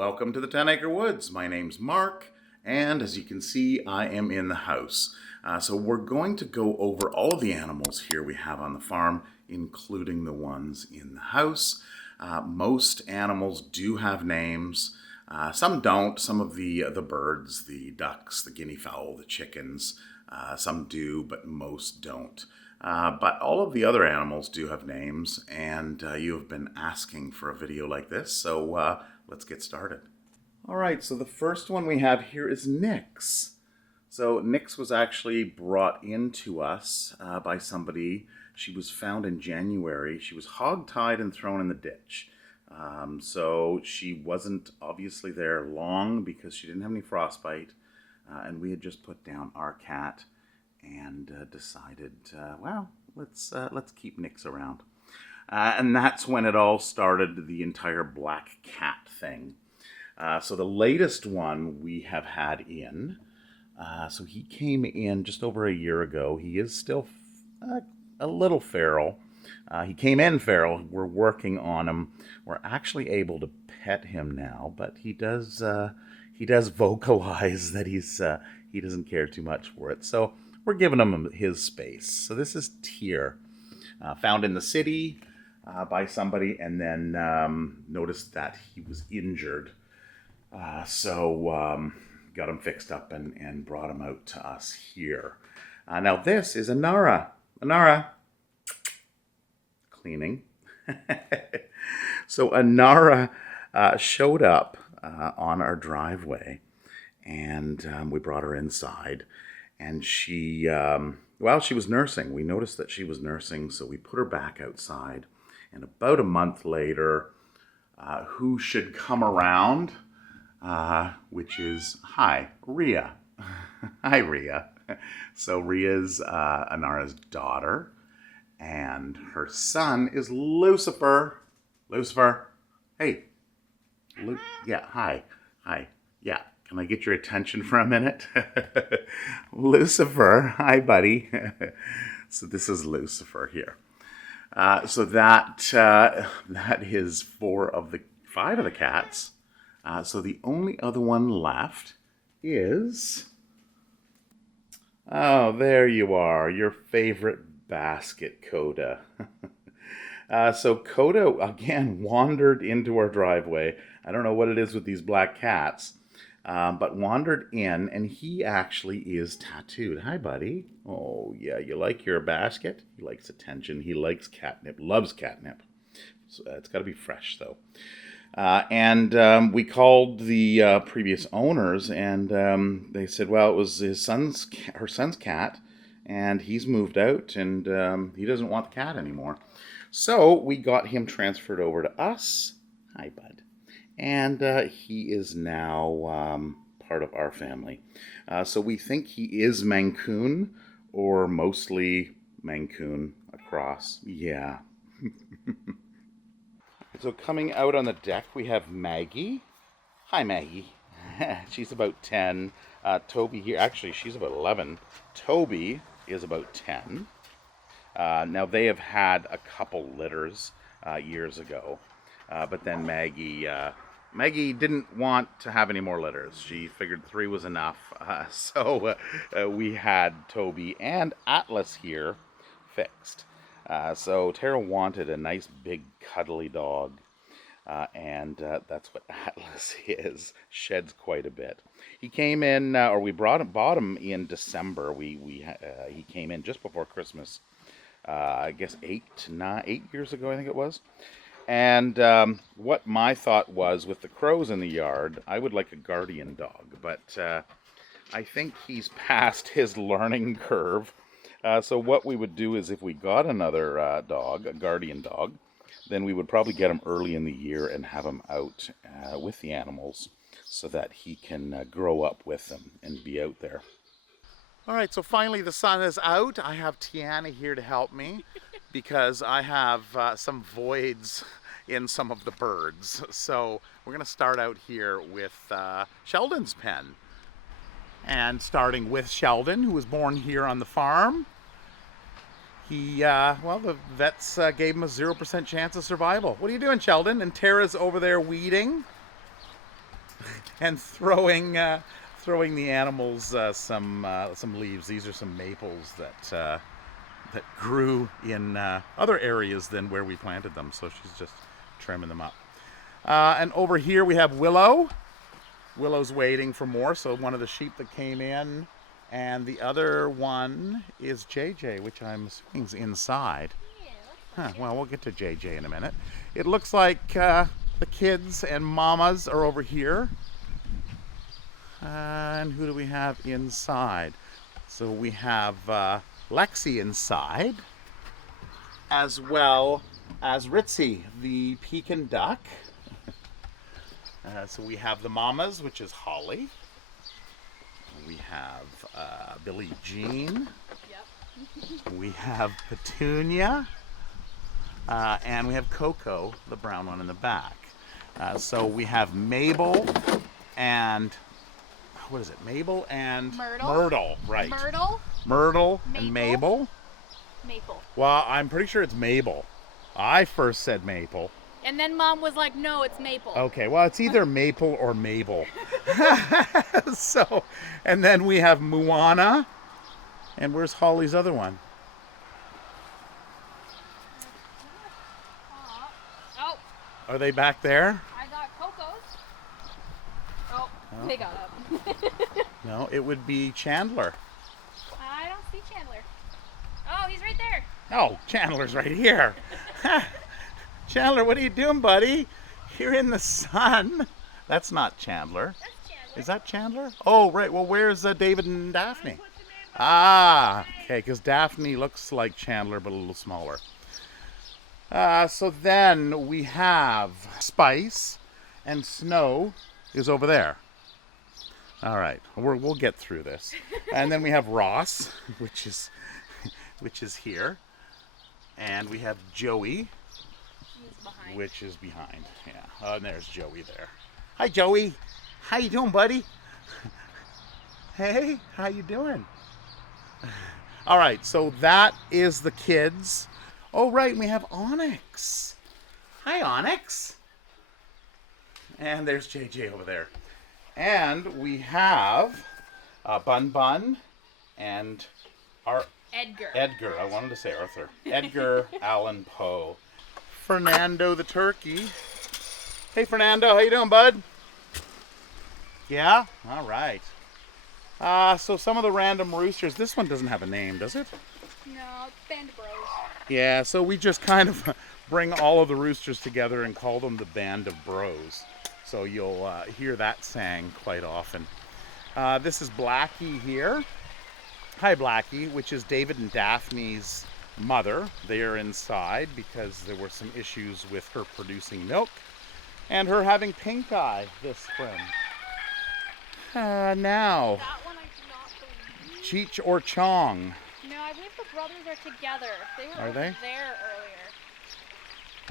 Welcome to the 10 Acre Woods. My name's Mark, and as you can see, I am in the house. So we're going to go over all of the animals here we have on the farm, including the ones in the house. Most animals do have names. Some don't. Some of the birds, the ducks, the guinea fowl, the chickens, some do, but most don't. But all of the other animals do have names, and you have been asking for a video like this, so let's get started. All right, so the first one we have here is Nix. So Nix was actually brought into us by somebody. She was found in January. She was hog-tied and thrown in the ditch. So she wasn't obviously there long because she didn't have any frostbite, and we had just put down our cat and decided, well, let's keep Nix around. And that's when it all started, the entire black cat thing. So the latest one we have had in, so he came in just over a year ago. He is still a little feral. He came in feral. We're working on him. We're actually able to pet him now, but he does vocalize that he doesn't care too much for it. So we're giving him his space. So this is Tyr, found in the city by somebody, and then noticed that he was injured. So got him fixed up and brought him out to us here. Now this is Anara. Anara. Cleaning. So Anara showed up on our driveway, and we brought her inside. And she was nursing. We noticed that she was nursing, so we put her back outside. And about a month later, who should come around? Which is, hi, Rhea. Hi, Rhea. So Rhea's Anara's daughter, and her son is Lucifer. Lucifer, hey. Yeah, hi. Yeah. Can I get your attention for a minute? Lucifer, hi buddy. So this is Lucifer here. So that is 5 of the cats. So the only other one left is, oh, there you are, your favorite basket, Coda. So Coda again wandered into our driveway. I don't know what it is with these black cats. But wandered in, and he actually is tattooed. Hi, buddy. Oh, yeah, you like your basket? He likes attention. He likes catnip, loves catnip. So, it's got to be fresh, though. And we called the previous owners, and they said, well, it was her son's cat, and he's moved out, and he doesn't want the cat anymore. So we got him transferred over to us. Hi, bud. And he is now part of our family. So we think he is Mancoon, or mostly Mancoon across. Yeah. So coming out on the deck, we have Maggie. Hi, Maggie. She's about 10. Toby here, actually, she's about 11. Toby is about 10. Now, they have had a couple litters years ago. But then Maggie didn't want to have any more litters. She figured 3 was enough. So we had Toby and Atlas here fixed. So Tara wanted a nice big cuddly dog. And that's what Atlas is. Sheds quite a bit. He came in, or we bought him in December. He came in just before Christmas. I guess 8 years ago, I think it was. And what my thought was, with the crows in the yard, I would like a guardian dog. But I think he's past his learning curve. So what we would do is, if we got another dog, a guardian dog, then we would probably get him early in the year and have him out with the animals so that he can grow up with them and be out there. All right, so finally the sun is out. I have Tiana here to help me because I have some voids in some of the birds. So we're going to start out here with Sheldon's pen. And starting with Sheldon, who was born here on the farm. The vets gave him a 0% chance of survival. What are you doing, Sheldon? And Tara's over there weeding. and throwing the animals some leaves. These are some maples that grew in other areas than where we planted them. So she's just trimming them up. And over here we have Willow. Willow's waiting for more. So one of the sheep that came in, and the other one is JJ, which I'm assuming is inside. Huh, well, we'll get to JJ in a minute. It looks like the kids and mamas are over here. And who do we have inside? So we have Lexi inside, as well as Ritzy, the Pekin duck. So we have the mamas, which is Holly. We have Billie Jean. Yep. We have Petunia. And we have Coco, the brown one in the back. So we have Mabel and, what is it? Mabel and Myrtle, right. Myrtle and Mabel. Maple. Well, I'm pretty sure it's Mabel. I first said Maple. And then Mom was like, no, it's Maple. Okay, well, it's either Maple or Mabel. So, and then we have Moana. And where's Holly's other one? Oh. Are they back there? I got Coco's. Oh, they got up. No, it would be Chandler. I don't see Chandler. Oh, he's right there. Oh, Chandler's right here. Chandler, what are you doing, buddy? You're in the sun. That's not Chandler. That's Chandler. Is that Chandler? Oh, right. Well, where's David and Daphne? Ah, okay, because Daphne looks like Chandler, but a little smaller. So then we have Spice, and Snow is over there. All right, we'll get through this. And then we have Ross, which is here. And we have Joey, which is behind. Yeah. Oh, and there's Joey there. Hi, Joey. How you doing, buddy? Hey, how you doing? All right, so that is the kids. Oh, right, we have Onyx. Hi, Onyx. And there's JJ over there. And we have Bun Bun and our Edgar. I wanted to say Arthur. Edgar Allan Poe. Fernando the turkey. Hey, Fernando, how you doing, bud? Yeah? All right. So some of the random roosters. This one doesn't have a name, does it? No, it's Band of Bros. Yeah, so we just kind of bring all of the roosters together and call them the Band of Bros. So you'll hear that sang quite often. This is Blackie here. Hi, Blackie, which is David and Daphne's mother. They are inside because there were some issues with her producing milk and her having pink eye this spring. Now, That one I do not believe. Cheech or Chong. No, I believe the brothers are together. They were Are they? there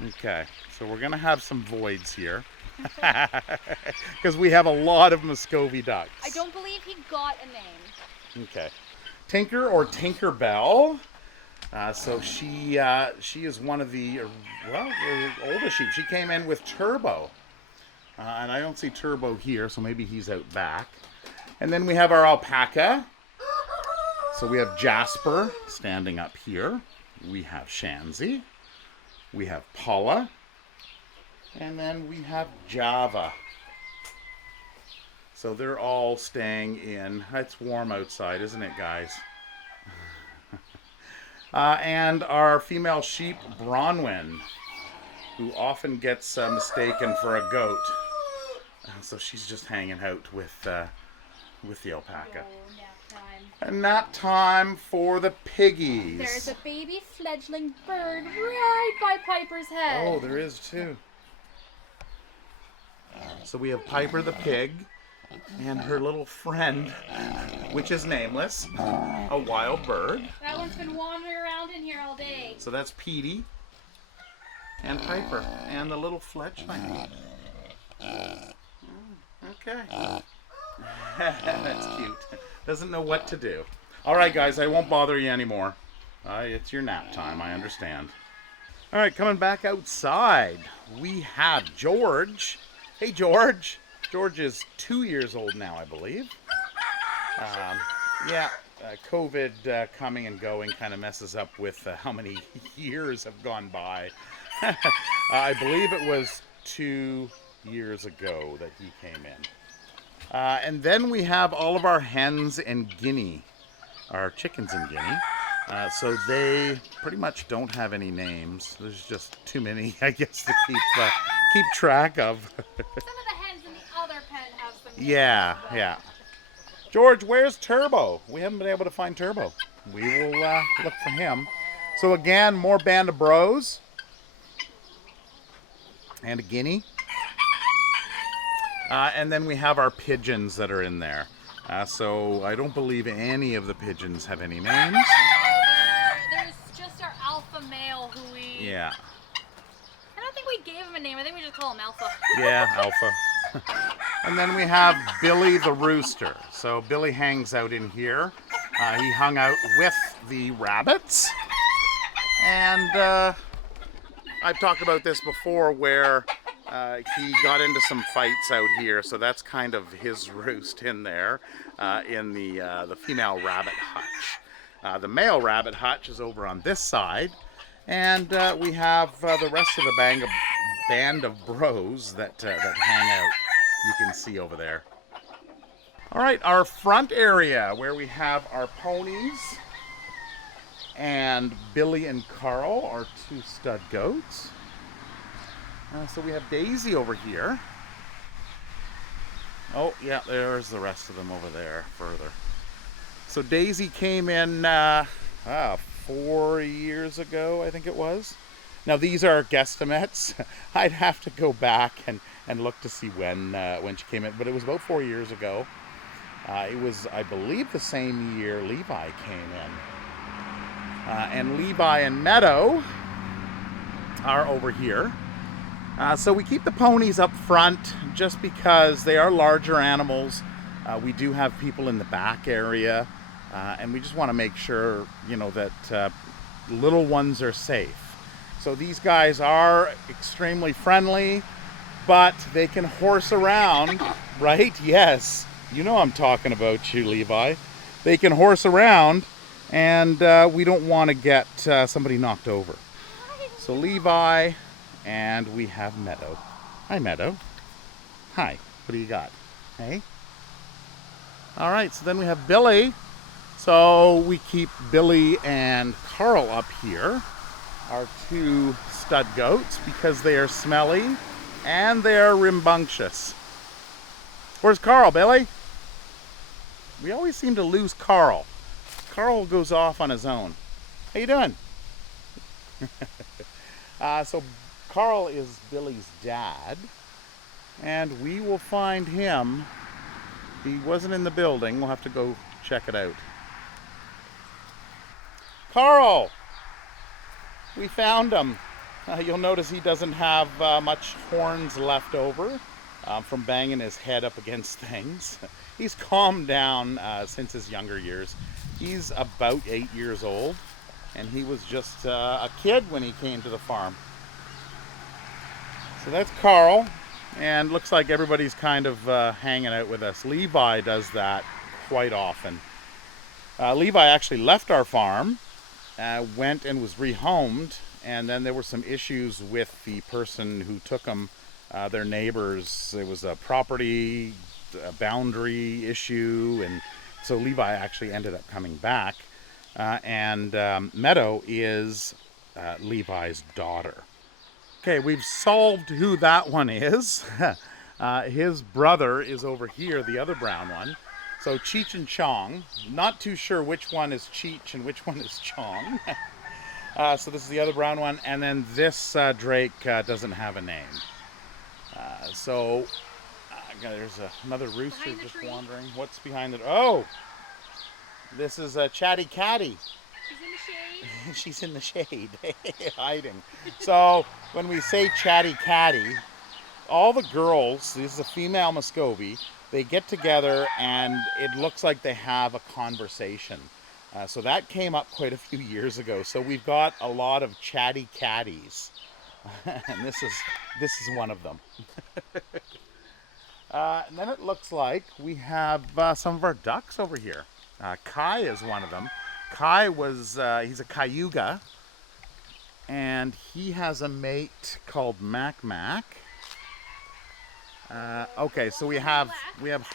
earlier. Okay, so we're going to have some voids here because we have a lot of Muscovy ducks. I don't believe he got a name. Okay. Tinker or Tinkerbell. So she is one of the oldest sheep. She came in with Turbo. And I don't see Turbo here, so maybe he's out back. And then we have our alpaca. So we have Jasper standing up here. We have Shanzi. We have Paula. And then we have Java. So they're all staying in. It's warm outside, isn't it, guys? And our female sheep, Bronwyn, who often gets mistaken for a goat. So she's just hanging out with the alpaca. Oh, nap time. And nap time for the piggies. There's a baby fledgling bird right by Piper's head. Oh, there is too. So we have Piper the pig and her little friend, which is nameless, a wild bird. That one's been wandering around in here all day. So that's Petey and Piper and the little fledgling. Okay. That's cute. Doesn't know what to do. All right, guys, I won't bother you anymore. It's your nap time, I understand. All right, coming back outside, we have George. Hey, George. George is 2 years old now, I believe. Yeah, COVID coming and going kind of messes up with how many years have gone by. I believe it was 2 years ago that he came in. And then we have all of our hens and guinea, our chickens and guinea. So they pretty much don't have any names. There's just too many, I guess, to keep track of. Some of the hens in the other pen have some names. Yeah, yeah. George, where's Turbo? We haven't been able to find Turbo. We will look for him. So again, more band of bros. And a guinea. And then we have our pigeons that are in there. So I don't believe any of the pigeons have any names. There's just our alpha male who we... Yeah. I don't think we gave him a name. I think we just call him Alpha. Yeah, Alpha. And then we have Billy the rooster. So Billy hangs out in here. He hung out with the rabbits. And I've talked about this before where he got into some fights out here. So that's kind of his roost in there in the female rabbit hutch. The male rabbit hutch is over on this side. And we have the rest of the band of bros that hang out. You can see over there. All right, our front area where we have our ponies and Billy and Carl, our 2 stud goats. So we have Daisy over here. Oh, yeah, there's the rest of them over there further. So Daisy came in 4 years ago, I think it was. Now these are guesstimates. I'd have to go back and look to see when she came in, but it was about 4 years ago. It was, I believe, the same year Levi came in. And Levi and Meadow are over here. So we keep the ponies up front just because they are larger animals. We do have people in the back area, and we just want to make sure, you know, that little ones are safe. So these guys are extremely friendly, but they can horse around, right? Yes, you know I'm talking about you, Levi. They can horse around, and we don't want to get somebody knocked over. So Levi, and we have Meadow. Hi, Meadow. Hi, what do you got? Hey? All right, so then we have Billy. So we keep Billy and Carl up here, our 2 stud goats, because they are smelly and they are rambunctious. Where's Carl, Billy? We always seem to lose Carl. Carl goes off on his own. How you doing? So Carl is Billy's dad, and we will find him. He wasn't in the building. We'll have to go check it out. Carl! We found him. You'll notice he doesn't have much horns left over from banging his head up against things. He's calmed down since his younger years. He's about 8 years old, and he was just a kid when he came to the farm. So that's Carl, and looks like everybody's kind of hanging out with us. Levi does that quite often. Levi actually left our farm, went and was rehomed, and then there were some issues with the person who took him, their neighbors. It was a property boundary issue, and so Levi actually ended up coming back. And Meadow is Levi's daughter. Okay, we've solved who that one is. His brother is over here, the other brown one. So Cheech and Chong. Not too sure which one is Cheech and which one is Chong. So this is the other brown one. And then this Drake doesn't have a name. There's another rooster just wandering. What's behind it? Oh! This is a Chatty Catty. She's in the shade, hiding. So when we say Chatty Catty, all the girls, this is a female Muscovy, they get together and it looks like they have a conversation. So that came up quite a few years ago. So we've got a lot of Chatty Catties, and this is one of them. And then it looks like we have some of our ducks over here. Kai is one of them. Kai he's a cayuga, and he has a mate called Mac Mac. Okay, so we have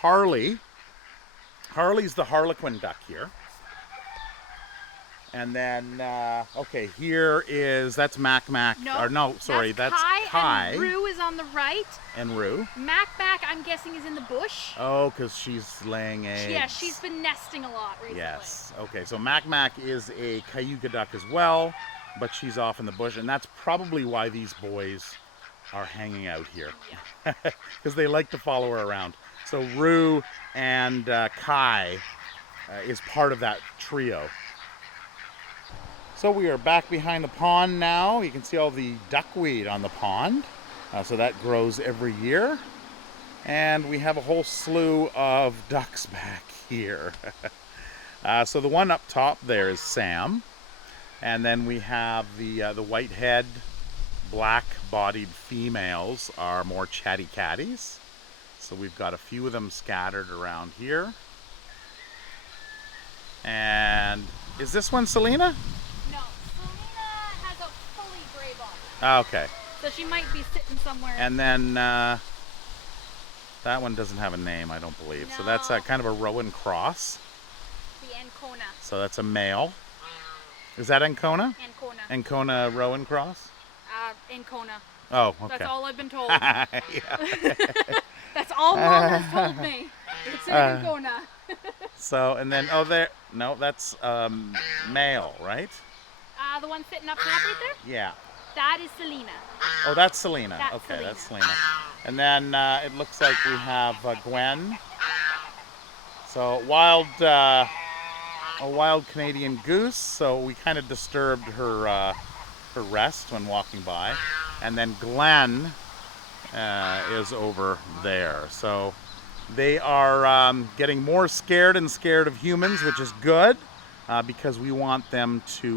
Harley. Harley's the harlequin duck here. And then, okay, that's Mac Mac. That's Kai. And Rue is on the right. And Rue. Mac Mac, I'm guessing, is in the bush. Oh, because she's laying eggs. Yeah, she's been nesting a lot recently. Yes. Okay, so Mac Mac is a cayuga duck as well, but she's off in the bush, and that's probably why these boys are hanging out here. Yeah. Because they like to follow her around. So Rue and Kai is part of that trio. So we are back behind the pond now. You can see all the duckweed on the pond. So that grows every year. And we have a whole slew of ducks back here. So the one up top there is Sam. And then we have the white-head, black-bodied females are more chatty catties. So we've got a few of them scattered around here. And is this one Selena? No, Selena has a fully gray body. Okay. So she might be sitting somewhere. And then that one doesn't have a name, I don't believe. No. So that's kind of a Rowan cross. The Ancona. So that's a male. Is that Ancona? Ancona. Ancona Rowan cross? Ancona. Oh, okay. That's all I've been told. Yeah. That's all Mom has told me. It's an Ancona. So, and then, that's male, right? The one sitting up top right there? Yeah. That is Selena. Oh, that's Selena. That's okay, Selena. that's Selena. And then it looks like we have Gwen. So a wild Canadian goose. So we kind of disturbed her rest when walking by. And then Glenn is over there. So they are getting more scared and scared of humans, which is good. Because we want them to,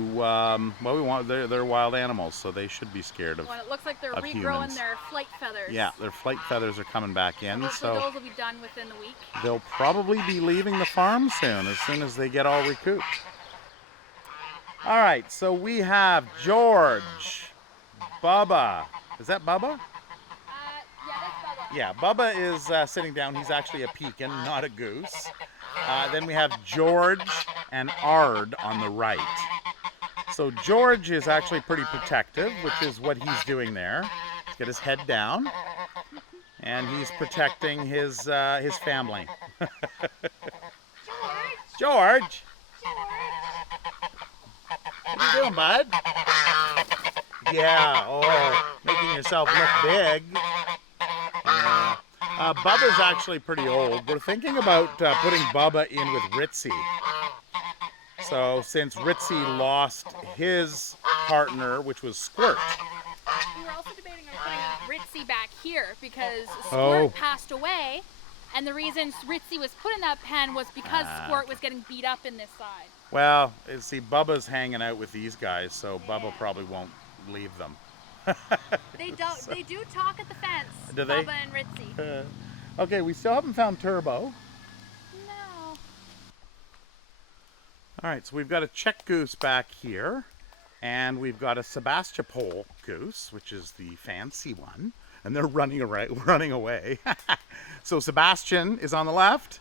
they're wild animals, so they should be scared of Well, it looks like they're regrowing humans. their flight feathers. Yeah, their flight feathers are coming back in, So those will be done within the week. They'll probably be leaving the farm soon as they get all recouped. All right, so we have George, Bubba. Is that Bubba? Yeah, that's Bubba. Yeah, Bubba is sitting down. He's actually a pekin, not a goose. Then we have George and Ard on the right. So George is actually pretty protective, which is what he's doing there. He's got his head down, and he's protecting his family. George! What are you doing, bud? Yeah, making yourself look big. Yeah. Bubba's actually pretty old. We're thinking about putting Bubba in with Ritzy. So since Ritzy lost his partner, which was Squirt. We were also debating on putting Ritzy back here because Squirt passed away, and the reason Ritzy was put in that pen was because Squirt was getting beat up in this side. Well, see, Bubba's hanging out with these guys, so Bubba probably won't leave them. They do talk at the fence. Do they? Bubba and Ritzy. Okay, we still haven't found Turbo. No. All right, so we've got a Czech goose back here, and we've got a Sebastopol goose, which is the fancy one, and they're running away. So Sebastian is on the left,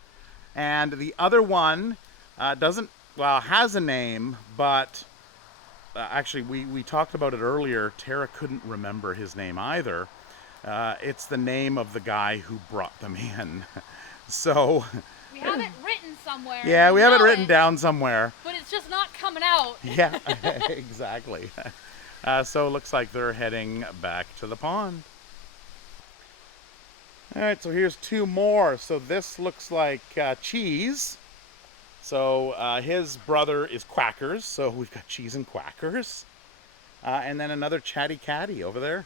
and the other one has a name, but actually, we talked about it earlier. Tara couldn't remember his name either. It's the name of the guy who brought them in. So we have it written somewhere. Yeah, we have it written down somewhere. But it's just not coming out. Yeah, exactly. So it looks like they're heading back to the pond. All right, so here's two more. So this looks like Cheese. So his brother is Quackers, so we've got Cheese and Quackers. And then another chatty catty over there.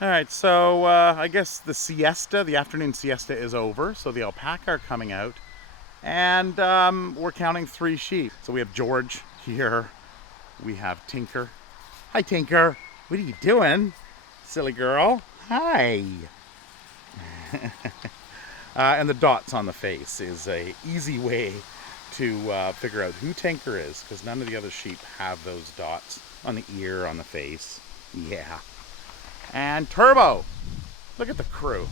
All right, so I guess the afternoon siesta is over, so the alpaca are coming out. And we're counting 3 sheep. So we have George here. We have Tinker. Hi, Tinker. What are you doing? Silly girl. Hi. And the dots on the face is a easy way to figure out who Tinker is, because none of the other sheep have those dots on the ear, on the face. Yeah. And Turbo. Look at the crew.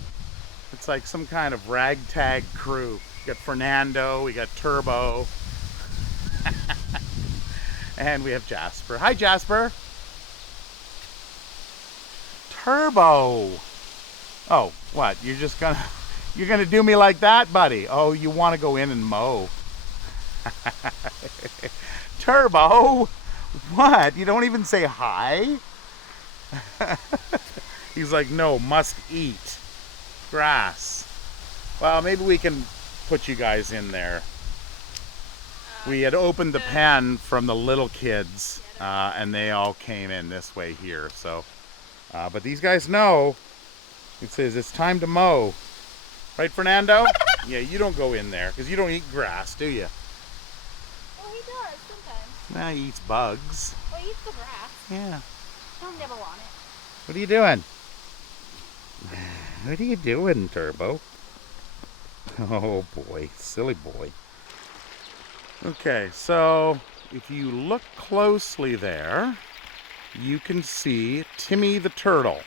It's like some kind of ragtag crew. We got Fernando, we got Turbo. And we have Jasper. Hi, Jasper. Turbo. Oh, what? You're gonna do me like that, buddy? Oh, you want to go in and mow? Turbo. What? You don't even say hi? He's like, no, must eat grass. Well, maybe we can put you guys in there. We had opened the pen from the little kids, and they all came in this way here. So, but these guys know. It says it's time to mow. Right, Fernando? Yeah, you don't go in there because you don't eat grass, do you? Oh, he does sometimes. Nah, he eats bugs. Well, he eats the grass. Yeah. He'll never want it. What are you doing? What are you doing, Turbo? Oh boy, silly boy. Okay, so if you look closely there, you can see Timmy the turtle.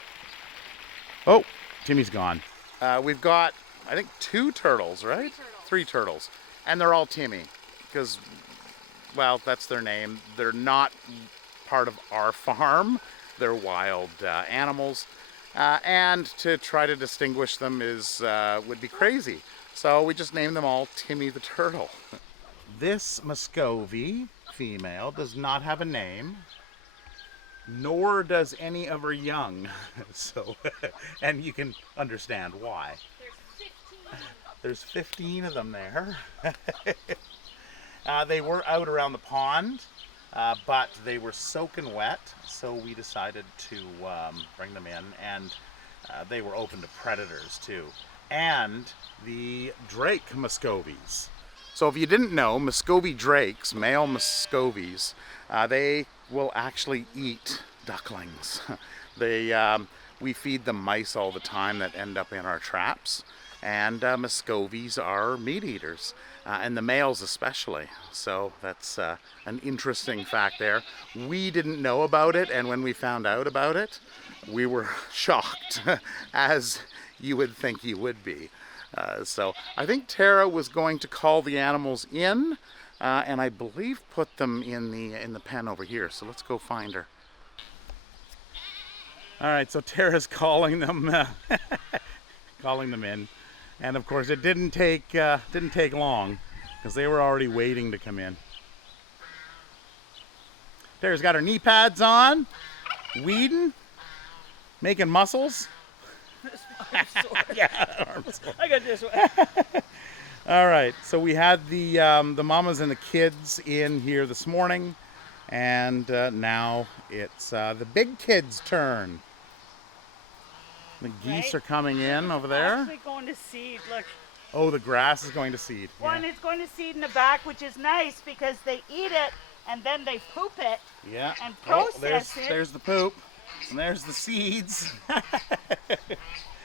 Oh, Timmy's gone. We've got, I think, 2 turtles, right? 3 turtles. And they're all Timmy because, well, that's their name. They're not part of our farm. They're wild animals. And to try to distinguish them would be crazy. So we just named them all Timmy the Turtle. This Muscovy female does not have a name, nor does any of her young. So, and you can understand why. There's 15 of them there. They were out around the pond, but they were soaking wet, so we decided to bring them in, and they were open to predators too. And the Drake Muscovies. So if you didn't know, Muscovy drakes, male Muscovies, they will actually eat ducklings. We feed them mice all the time that end up in our traps, and Muscovies are meat eaters, and the males especially. So that's an interesting fact there. We didn't know about it, and when we found out about it, we were shocked, as you would think you would be. So I think Tara was going to call the animals in, and I believe put them in the pen over here. So let's go find her. All right, so Tara's calling them, calling them in, and of course it didn't take long because they were already waiting to come in. Tara's got her knee pads on, weeding, making muscles. Yeah, arms sore. I got this one. All right, so we had the mamas and the kids in here this morning, and now it's the big kids' turn. The geese are coming in over there. Actually going to seed, look. Oh, the grass is going to seed. One is going to seed in the back, which is nice because they eat it and then they poop it and process it. There's the poop, and there's the seeds.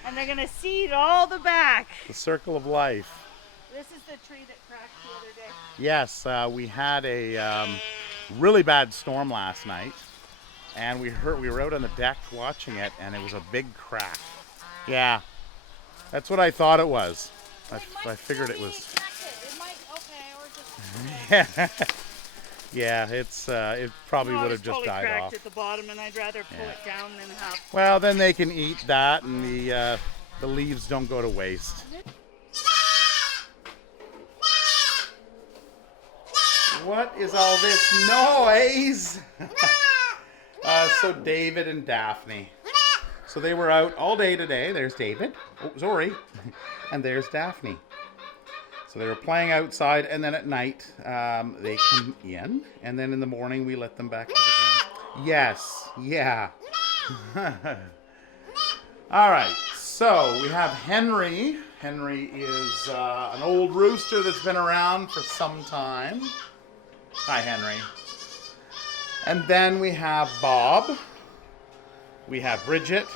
And they're going to seed all the back. The circle of life. This is the tree that cracked the other day. Yes, we had a really bad storm last night, and we were out on the deck watching it, and it was a big crack. Yeah, that's what I thought it was. I figured it was. Yeah, it probably would have just died cracked off. at the bottom, and I'd rather pull it down than have. Well, then they can eat that, and the leaves don't go to waste. What is all this noise? So David and Daphne. So they were out all day today. There's David. Oh, sorry. And there's Daphne. So they were playing outside, and then at night they come in, and then in the morning we let them back in again. Yes, yeah. All right, so we have Henry. Henry is an old rooster that's been around for some time. Hi, Henry. And then we have Bob. We have Bridget.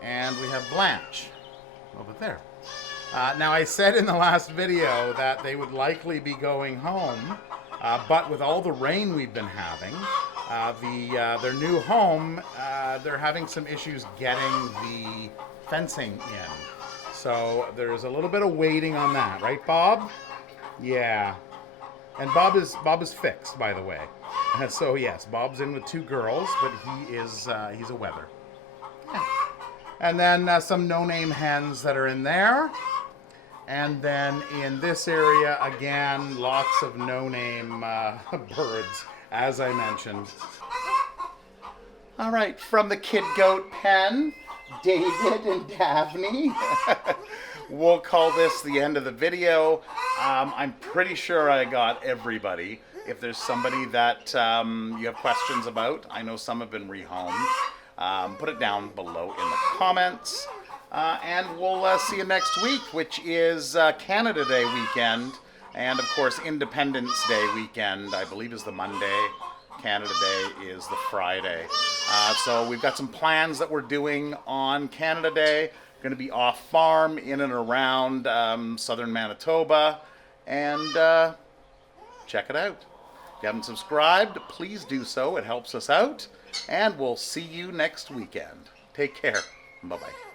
And we have Blanche. over there. Now, I said in the last video that they would likely be going home, but with all the rain we've been having, their new home, they're having some issues getting the fencing in. So there's a little bit of waiting on that, right, Bob? Yeah. And Bob is fixed, by the way. So yes, Bob's in with 2 girls, but he's a weather. Yeah. And then some no-name hens that are in there. And then in this area, again, lots of no-name birds, as I mentioned. All right, from the kid goat pen, David and Daphne. We'll call this the end of the video. I'm pretty sure I got everybody. If there's somebody that you have questions about, I know some have been rehomed, put it down below in the comments. And we'll see you next week, which is Canada Day weekend. And, of course, Independence Day weekend, I believe, is the Monday. Canada Day is the Friday. So we've got some plans that we're doing on Canada Day. Going to be off farm in and around southern Manitoba. And check it out. If you haven't subscribed, please do so. It helps us out. And we'll see you next weekend. Take care. Bye-bye.